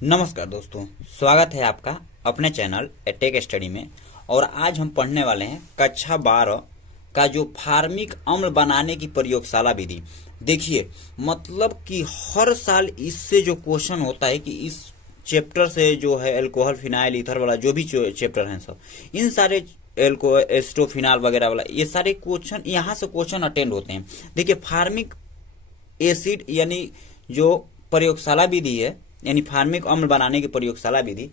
नमस्कार दोस्तों, स्वागत है आपका अपने चैनल टेक स्टडी में। और आज हम पढ़ने वाले हैं कक्षा 12 का जो फार्मिक अम्ल बनाने की प्रयोगशाला विधि। देखिए, मतलब कि हर साल इससे जो क्वेश्चन होता है कि इस चैप्टर से जो है अल्कोहल, फिनाइल, ईथर वाला जो भी चैप्टर हैं सब, इन सारे एस्टोफिनाल वगैरह वाला ये सारे क्वेश्चन यहाँ से क्वेश्चन अटेंड होते हैं। देखिए, फार्मिक एसिड यानी जो प्रयोगशाला विधि है, यानी फार्मिक अम्ल बनाने की प्रयोगशाला विधि,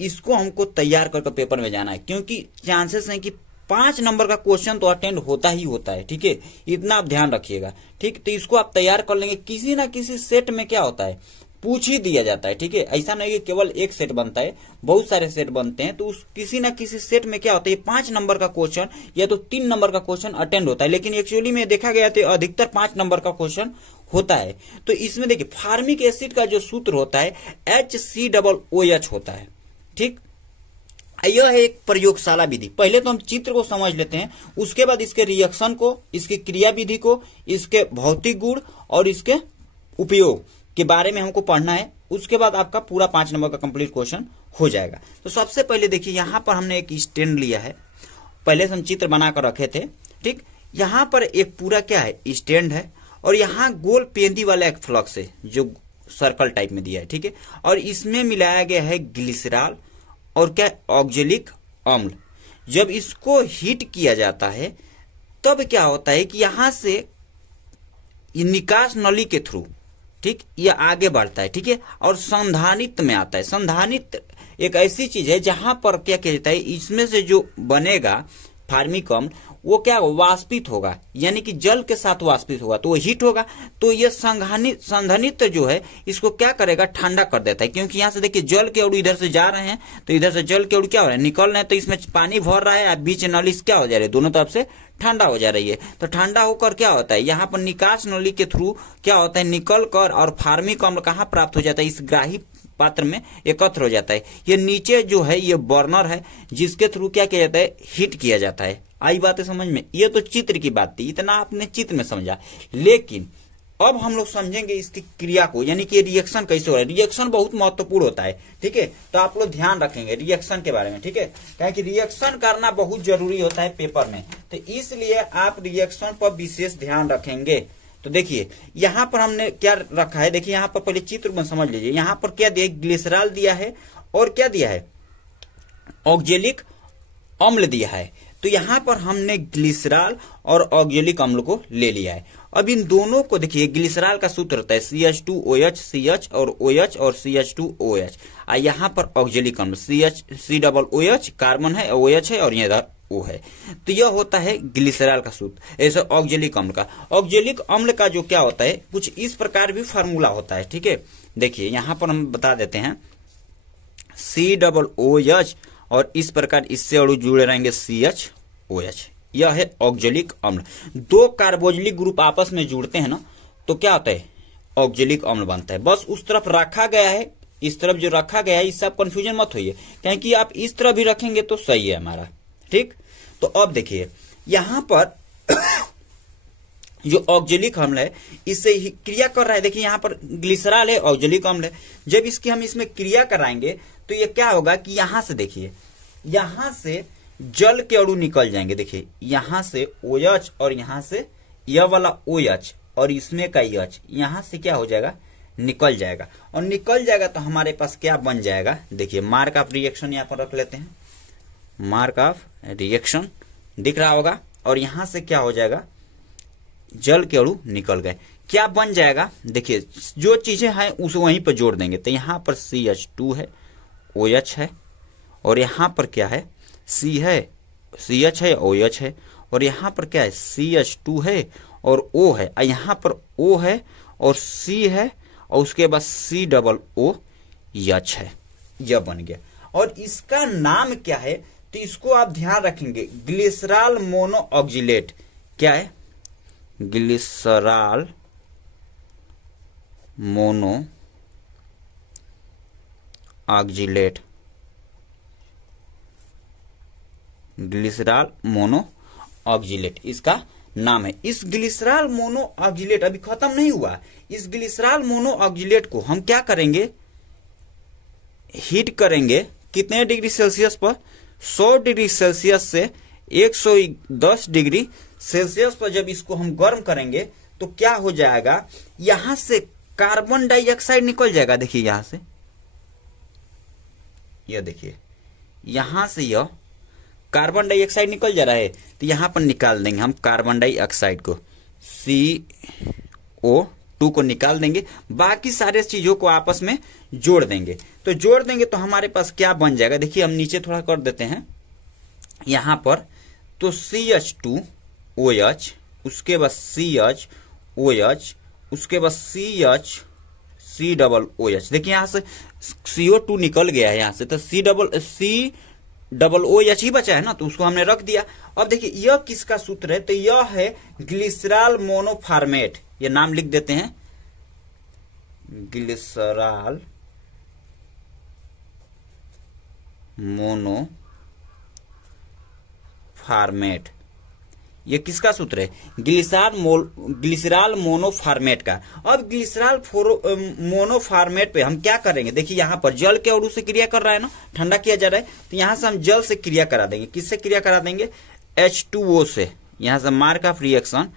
इसको हमको तैयार करके पेपर में जाना है, क्योंकि चांसेस हैं कि 5 नंबर का क्वेश्चन तो अटेंड होता ही होता है। ठीक है, इतना आप ध्यान रखिएगा। ठीक, तो इसको आप तैयार कर लेंगे। किसी ना किसी सेट में क्या होता है, पूछ ही दिया जाता है। ठीक है, ऐसा नहीं कि केवल एक सेट बनता है, बहुत सारे सेट बनते हैं। तो उस किसी ना किसी सेट में क्या होता है, 5 नंबर का क्वेश्चन या तो 3 नंबर का क्वेश्चन अटेंड होता है। लेकिन एक्चुअली में देखा गया तो अधिकतर 5 नंबर का क्वेश्चन होता है। तो इसमें देखिए, फार्मिक एसिड का जो सूत्र होता है HCOOH होता है। ठीक, यह है एक प्रयोगशाला विधि। पहले तो हम चित्र को समझ लेते हैं, उसके बाद इसके रिएक्शन को, इसकी क्रिया विधि को, इसके भौतिक गुण और इसके उपयोग के बारे में हमको पढ़ना है। उसके बाद आपका पूरा 5 नंबर का कंप्लीट क्वेश्चन हो जाएगा। तो सबसे पहले देखिए, यहां पर हमने एक स्टैंड लिया है। पहले से हम चित्र बनाकर रखे थे। ठीक, यहां पर एक पूरा क्या है, स्टैंड है, और यहां गोल पेंदी वाला एक फ्लक्स है जो सर्कल टाइप में दिया है। ठीक है, और इसमें मिलाया गया है ग्लिसरॉल और क्या, ऑक्जेलिक अम्ल। जब इसको हीट किया जाता है तब क्या होता है कि यहां से निकास नली के थ्रू, ठीक, ये आगे बढ़ता है। ठीक है, और संधानित में आता है। संधानित एक ऐसी चीज है जहां पर क्या किया जाता है, इसमें से जो बनेगा फार्मिक अम्ल वो क्या वाष्पित होगा, यानी कि जल के साथ वाष्पित होगा, तो वो हीट होगा। तो ये संघनित जो है इसको क्या करेगा, ठंडा कर देता है। क्योंकि यहां से देखिए, जल के अणु इधर से जा रहे हैं, तो इधर से जल के अणु क्या हो रहा है, निकल रहे हैं। तो इसमें पानी भर रहा है, बीच नली क्या हो जा रही है, दोनों तरफ से ठंडा हो जा रही है। तो ठंडा होकर क्या होता है, यहाँ पर निकास नली के थ्रू क्या होता है, निकल कर और फार्मिक अम्ल कहाँ प्राप्त हो जाता है, इस ग्राही पात्र में एकत्र हो जाता है। ये नीचे जो है ये बर्नर है, जिसके थ्रू क्या किया जाता है, हीट किया जाता है। आई बात है समझ में। ये तो चित्र की बात थी, इतना आपने चित्र में समझा। लेकिन अब हम लोग समझेंगे इसकी क्रिया को, यानी कि रिएक्शन कैसे हो रहा है। रिएक्शन बहुत महत्वपूर्ण होता है। ठीक है, तो आप लोग ध्यान रखेंगे रिएक्शन के बारे में। ठीक है, क्योंकि रिएक्शन करना बहुत जरूरी होता है पेपर में, तो इसलिए आप रिएक्शन पर विशेष ध्यान रखेंगे। तो देखिए, यहां पर हमने क्या रखा है, देखिए यहां पर पहले चित्र में समझ लीजिए। यहां पर क्या दिया, ग्लिसरॉल दिया है और क्या दिया है, ऑक्जेलिक अम्ल दिया है। तो यहां पर हमने ग्लिसरॉल और ऑक्जेलिक अम्ल को ले लिया है। अब इन दोनों को देखिए, ग्लिसरॉल का सूत्र होता है CH2OH, CH और OH और CH2OH। यहां पर ऑक्जेलिक अम्ल COOH कार्बन है, OH है और ये O है। तो यह होता है ग्लिसरॉल का सूत्र। ऐसे ऑक्जेलिक अम्ल का, ऑक्जेलिक अम्ल का जो क्या होता है, कुछ इस प्रकार भी फार्मूला होता है। ठीक है, देखिए यहां पर हम बता देते हैं, COOH और इस प्रकार इससे अणु जुड़े रहेंगे CHOH। यह है ऑक्जेलिक अम्ल। 2 कार्बोक्सिलिक ग्रुप आपस में जुड़ते हैं ना, तो क्या होता है, ऑक्जेलिक अम्ल बनता है। बस उस तरफ रखा गया है, इस तरफ जो रखा गया है, इससे आप कंफ्यूजन मत होइए, क्योंकि आप इस तरफ भी रखेंगे तो सही है हमारा। ठीक, तो अब देखिए यहां पर जो ऑक्जेलिक अम्ल है इससे ही क्रिया कर रहा है। देखिए यहां पर ग्लिसरॉल है, ऑक्जेलिक अम्ल है। जब इसकी हम इसमें क्रिया कराएंगे तो ये क्या होगा कि यहां से देखिए, यहां से जल के अणु निकल जाएंगे। देखिए यहां से OH और यहां से यह वाला OH और इसमें का H यहां से क्या हो जाएगा, निकल जाएगा। और निकल जाएगा तो हमारे पास क्या बन जाएगा, देखिए मार्क ऑफ रिएक्शन यहां पर रख लेते हैं। मार्क ऑफ रिएक्शन दिख रहा होगा, और यहां से क्या हो जाएगा, जल के अणु निकल गए। क्या बन जाएगा, देखिए जो चीजें हैं उसे वहीं पर जोड़ देंगे। तो यहां पर CH2 है, OH है, और यहां पर क्या है, C है, CH है, OH है, और यहां पर क्या है, CH2 है और O है, यहां पर O है और C है, और उसके बाद COOH है। यह बन गया। और इसका नाम क्या है, तो इसको आप ध्यान रखेंगे, ग्लिसरॉल मोनो ऑक्जिलेट। क्या है, glycerol mono oxalate, glycerol mono oxalate इसका नाम है। इस ग्लिसरॉल मोनो ऑक्जिलेट अभी खत्म नहीं हुआ। इस ग्लिसरॉल मोनो ऑक्जिलेट को हम क्या करेंगे, हीट करेंगे कितने डिग्री सेल्सियस पर, 100 डिग्री सेल्सियस से 110 डिग्री सेल्सियस पर जब इसको हम गर्म करेंगे तो क्या हो जाएगा, यहां से कार्बन डाइऑक्साइड निकल जाएगा। देखिए यहां से, यह देखिए यहां से यह कार्बन डाइऑक्साइड निकल जा रहा है, तो यहां पर निकाल देंगे हम कार्बन डाइऑक्साइड को, CO2 को निकाल देंगे, बाकी सारे चीजों को आपस में जोड़ देंगे। तो जोड़ देंगे तो हमारे पास क्या बन जाएगा, देखिए हम नीचे थोड़ा कर देते हैं यहां पर, तो CH2OH, उसके बाद CHOH, उसके बाद COOH। देखिए यहां से CO2 निकल गया है यहां से, तो COOH ही बचा है ना, तो उसको हमने रख दिया। अब देखिए यह किसका सूत्र है, तो यह है ग्लिसरॉल मोनोफॉर्मेट, यह नाम लिख देते हैं, ग्लिसरॉल मोनोफॉर्मेट, ये किसका सूत्र है, ग्लिसरॉल मोनोफॉर्मेट का। अब ग्लिसरॉल मोनोफॉर्मेट पे हम क्या करेंगे, देखिए यहां पर जल के अणु से क्रिया कर रहा है ना, ठंडा किया जा रहा है, तो यहां से हम जल से क्रिया करा देंगे। किससे क्रिया करा देंगे, H2O से, यहां से मार्क ऑफ रिएक्शन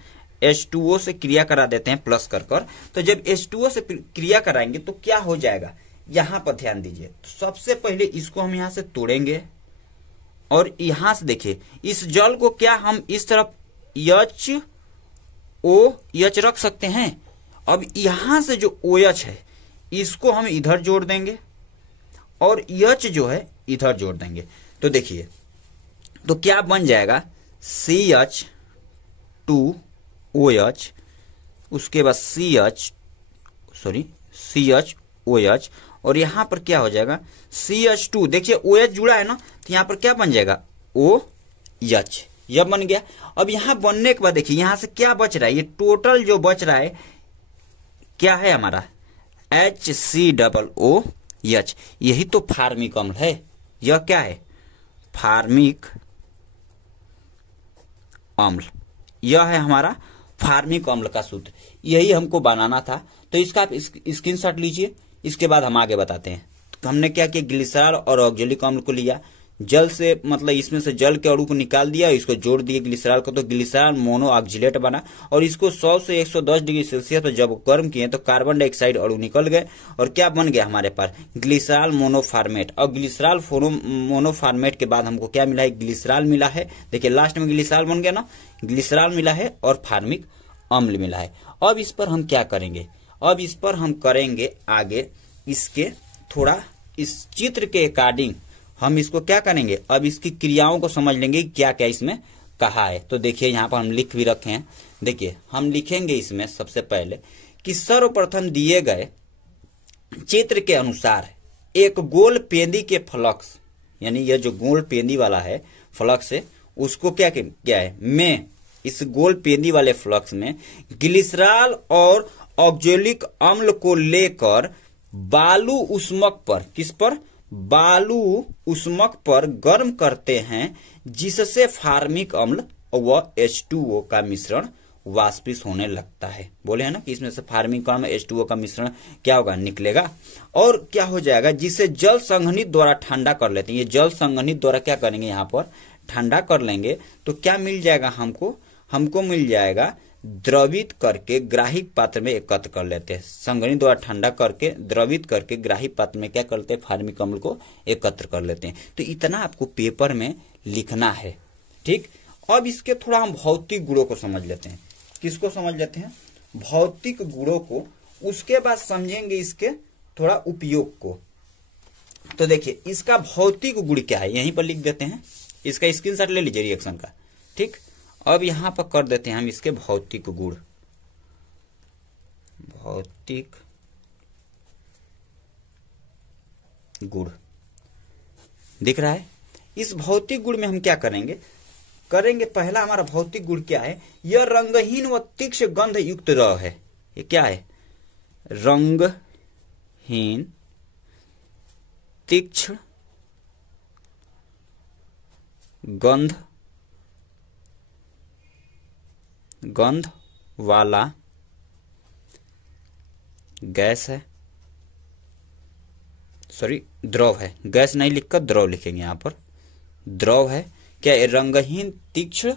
H2O से क्रिया करा देते हैं प्लस कर कर। तो जब H2O से क्रिया कराएंगे तो क्या हो जाएगा, यहां पर ध्यान दीजिए, तो सबसे पहले इसको हम यहां से तोड़ेंगे और यहां से देखिए इस जल को क्या हम इस तरफ HOH रख सकते हैं। अब यहां से जो OH है इसको हम इधर जोड़ देंगे और H जो है इधर जोड़ देंगे, तो देखिए तो क्या बन जाएगा, CH2OH, उसके बाद CHOH, और यहां पर क्या हो जाएगा CH2, देखिए OH जुड़ा है ना, तो यहां पर क्या बन जाएगा OH, यह बन गया। अब यहां बनने के बाद देखिए यहां से क्या बच रहा है, ये टोटल जो बच रहा है क्या है हमारा HCOOH, यही तो फार्मिक अम्ल है। यह क्या है, फार्मिक अम्ल, यह है हमारा फार्मिक अम्ल का सूत्र, यही हमको बनाना था। तो इसका आप स्क्रीनशॉट लीजिए, इसके बाद हम आगे बताते हैं। तो हमने क्या किया, ग्लिसरॉल और ऑक्जेलिक अम्ल को लिया, जल से मतलब इसमें से जल के अणु को निकाल दिया, इसको जोड़ दिए ग्लिसरॉल को, तो ग्लिसरॉल मोनो ऑक्जिलेट बना, और इसको 100 से 110 डिग्री सेल्सियस पर जब गर्म किए तो कार्बन डाइऑक्साइड अणु निकल गए और क्या बन गया हमारे पास, ग्लिसरॉल मोनोफॉर्मेट। और ग्लिसरॉल मोनोफॉर्मेट के बाद हमको क्या मिला है, ग्लिसरॉल मिला है। देखिए लास्ट में ग्लिसरॉल बन गया ना, ग्लिसरॉल मिला है और फार्मिक अम्ल मिला है। अब इस पर हम क्या करेंगे, अब इस पर हम करेंगे आगे इसके थोड़ा इस चित्र के अकॉर्डिंग हम इसको क्या करेंगे, अब इसकी क्रियाओं को समझ लेंगे क्या क्या इसमें कहा है। तो देखिए यहां पर हम लिख भी रखे हैं, देखिए हम लिखेंगे इसमें सबसे पहले कि सर्वप्रथम दिए गए चित्र के अनुसार एक गोल पेंदी के फ्लक्स, यानी यह जो गोल पेंदी वाला है फ्लक्स है उसको क्या है, में इस गोल पेंदी वाले फ्लक्स में ग्लिसरॉल और ऑक्जेलिक अम्ल को लेकर बालू उष्मक पर, किस पर, बालू उष्मक पर गर्म करते हैं, जिससे फार्मिक अम्ल व H2O का मिश्रण वाष्पित होने लगता है। बोले है ना कि इसमें से फार्मिक अम्ल H2O का मिश्रण क्या होगा, निकलेगा, और क्या हो जाएगा, जिसे जल संघनित द्वारा ठंडा कर लेते हैं। ये जल संघनित द्वारा क्या करेंगे, यहाँ पर ठंडा कर लेंगे तो क्या मिल जाएगा हमको मिल जाएगा, द्रवित करके ग्राहिक पात्र में एकत्र कर लेते हैं। संघनित द्वारा ठंडा करके द्रवित करके ग्राहिक पात्र में क्या करते हैं, फार्मिक अम्ल को एकत्र कर लेते हैं। तो इतना आपको पेपर में लिखना है, ठीक। अब इसके थोड़ा हम भौतिक गुणों को समझ लेते हैं। किसको समझ लेते हैं, भौतिक गुणों को, उसके बाद समझेंगे इसके थोड़ा उपयोग को। तो देखिए इसका भौतिक गुण क्या है, यहीं पर लिख देते हैं, इसका स्क्रीनशॉट ले लीजिए रिएक्शन का, ठीक। अब यहां पर कर देते हैं हम इसके भौतिक गुण, भौतिक गुण दिख रहा है। इस भौतिक गुण में हम क्या करेंगे, पहला हमारा भौतिक गुण क्या है, यह रंगहीन व तीक्ष्ण गंध युक्त रह है। ये क्या है, रंगहीन तीक्ष्ण गंध वाला गैस है। सॉरी द्रव है, गैस नहीं लिखकर द्रव लिखेंगे यहाँ पर। द्रव है क्या है? रंगहीन तीक्ष्ण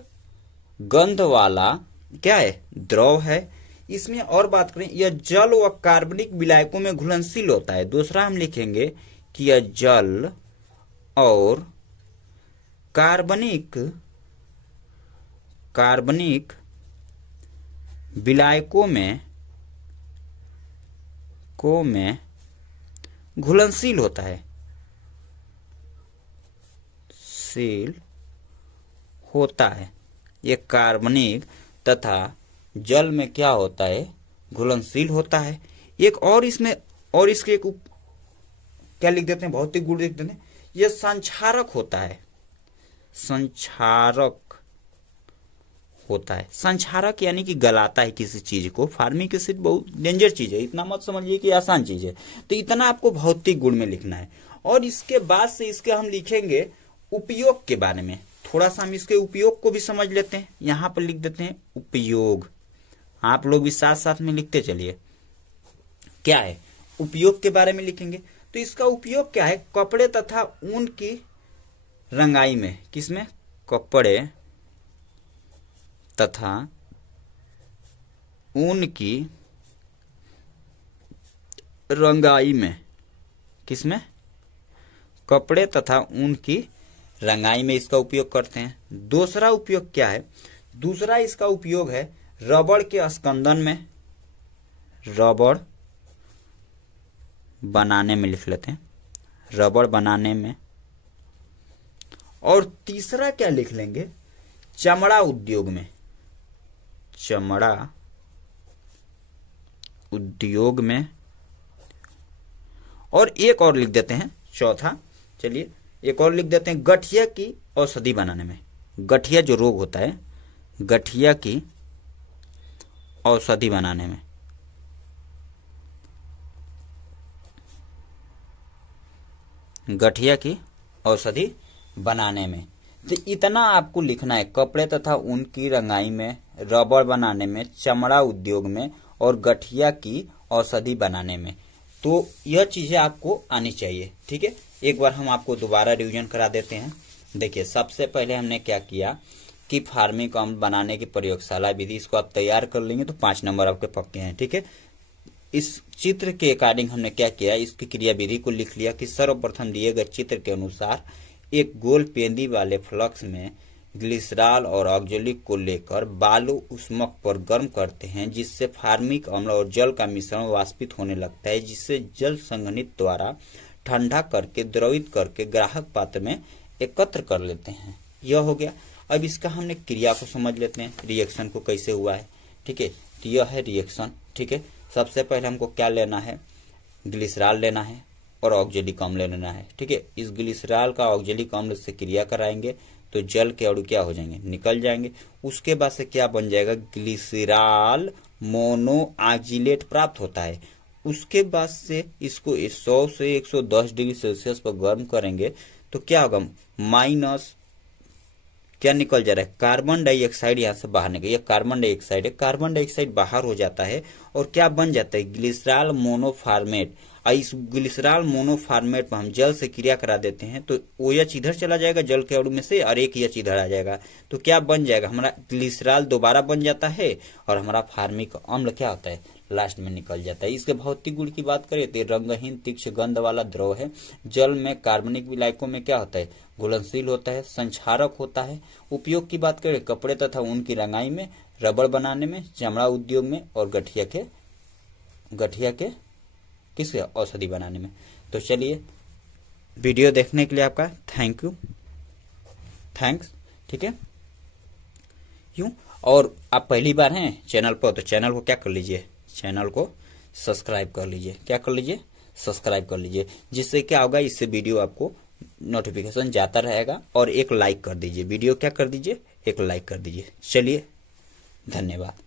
गंध वाला क्या है? द्रव है। इसमें और बात करें, यह जल व कार्बनिक विलायकों में घुलनशील होता है। दूसरा हम लिखेंगे कि यह जल और कार्बनिक विलायकों में घुलनशील होता है, शील होता है। ये कार्बनिक तथा जल में क्या होता है? घुलनशील होता है। एक और इसमें और इसके एक क्या लिख देते हैं? भौतिक गुण लिख देते हैं। यह संक्षारक होता है, संक्षारक होता है। संक्षारक यानी कि गलाता है किसी चीज को। फार्मिक एसिड बहुत डेंजर चीज है, इतना मत समझिए कि आसान चीज है। तो इतना आपको भौतिक गुण में लिखना है। और इसके बाद से इसके हम लिखेंगे उपयोग के बारे में। थोड़ा सा हम इसके उपयोग को भी समझ लेते हैं। यहां पर लिख देते हैं उपयोग। आप लोग भी साथ साथ में लिखते चलिए। क्या है? उपयोग के बारे में लिखेंगे। तो इसका उपयोग क्या है? कपड़े तथा ऊन की रंगाई में। किसमें? कपड़े तथा ऊन की रंगाई में। किसमें? कपड़े तथा ऊन की रंगाई में इसका उपयोग करते हैं। दूसरा उपयोग क्या है? दूसरा इसका उपयोग है रबड़ के स्कंदन में, रबड़ बनाने में लिख लेते हैं, रबड़ बनाने में। और तीसरा क्या लिख लेंगे? चमड़ा उद्योग में, चमड़ा उद्योग में। और एक और लिख देते हैं चौथा, चलिए एक और लिख देते हैं गठिया की औषधि बनाने में। गठिया जो रोग होता है, गठिया की औषधि बनाने में। गठिया की औषधि बनाने में। तो इतना आपको लिखना है। कपड़े तथा ऊन की रंगाई में, रबड़ बनाने में, चमड़ा उद्योग में और गठिया की औषधि बनाने में। तो यह चीजें आपको आनी चाहिए। ठीक है, एक बार हम आपको दोबारा रिवीजन करा देते हैं। देखिए, सबसे पहले हमने क्या किया कि फार्मिक अम्ल बनाने की प्रयोगशाला विधि, इसको आप तैयार कर लेंगे तो 5 नंबर आपके पक्के हैं। ठीक है, इस चित्र के अकॉर्डिंग हमने क्या किया, इसकी क्रिया विधि को लिख लिया कि सर्वप्रथम दिए गए चित्र के अनुसार एक गोल पेंदी वाले फ्लक्स में ग्लिसरॉल और ऑक्जेलिक को लेकर बालू उष्मक पर गर्म करते हैं, जिससे फार्मिक अम्ल और जल का मिश्रण वाष्पित होने लगता है, जिससे जल संघनित द्वारा ठंडा करके द्रवित करके ग्राहक पात्र में एकत्र कर लेते हैं। यह हो गया। अब इसका हमने क्रिया को समझ लेते हैं, रिएक्शन को कैसे हुआ है। ठीक है, तो यह है रिएक्शन। ठीक है, सबसे पहले हमको क्या लेना है? ग्लिसरॉल लेना है और ऑक्जेलिक अम्ल लेना है। ठीक है, इस ग्लिसरॉल का ऑक्जेलिक अम्ल से क्रिया कराएंगे तो जल के अणु क्या हो जाएंगे? निकल जाएंगे। उसके बाद से क्या बन जाएगा? ग्लिसरॉल मोनोऑक्जिलेट प्राप्त होता है। उसके बाद से इसको 100 से 110 डिग्री सेल्सियस पर गर्म करेंगे तो क्या होगा? माइनस क्या निकल जा रहा है? कार्बन डाइऑक्साइड यहाँ से बाहर निकल। ये कार्बन डाइऑक्साइड है, कार्बन डाइऑक्साइड बाहर हो जाता है और क्या बन जाता है? ग्लिसरॉल मोनोफॉर्मेट। इस ग्लिसरॉल मोनोफॉर्मेट पर हम जल से क्रिया करा देते हैं तो OH इधर चला जाएगा जल के अणु में से और एक H इधर आ जाएगा। तो क्या बन जाएगा? हमारा ग्लिसरॉल दोबारा बन जाता है और हमारा फार्मिक अम्ल क्या होता है? लास्ट में निकल जाता है। इसके भौतिक गुण की बात करें तो रंगहीन तीक्ष्ण गंध वाला द्रव है। जल में कार्बनिक विलायकों में क्या होता है? घुलनशील होता है, संक्षारक होता है। उपयोग की बात करें कपड़े तथा ऊन की रंगाई में, रबड़ बनाने में, चमड़ा उद्योग में और गठिया के किसके? औषधि बनाने में। तो चलिए, वीडियो देखने के लिए आपका थैंक यू, थैंक्स। ठीक है, यूं। और आप पहली बार हैं चैनल पर तो चैनल को क्या कर लीजिए? चैनल को सब्सक्राइब कर लीजिए। क्या कर लीजिए? सब्सक्राइब कर लीजिए। जिससे क्या होगा? इससे वीडियो आपको नोटिफिकेशन जाता रहेगा। और एक लाइक कर दीजिए। वीडियो क्या कर दीजिए? एक लाइक कर दीजिए। चलिए, धन्यवाद।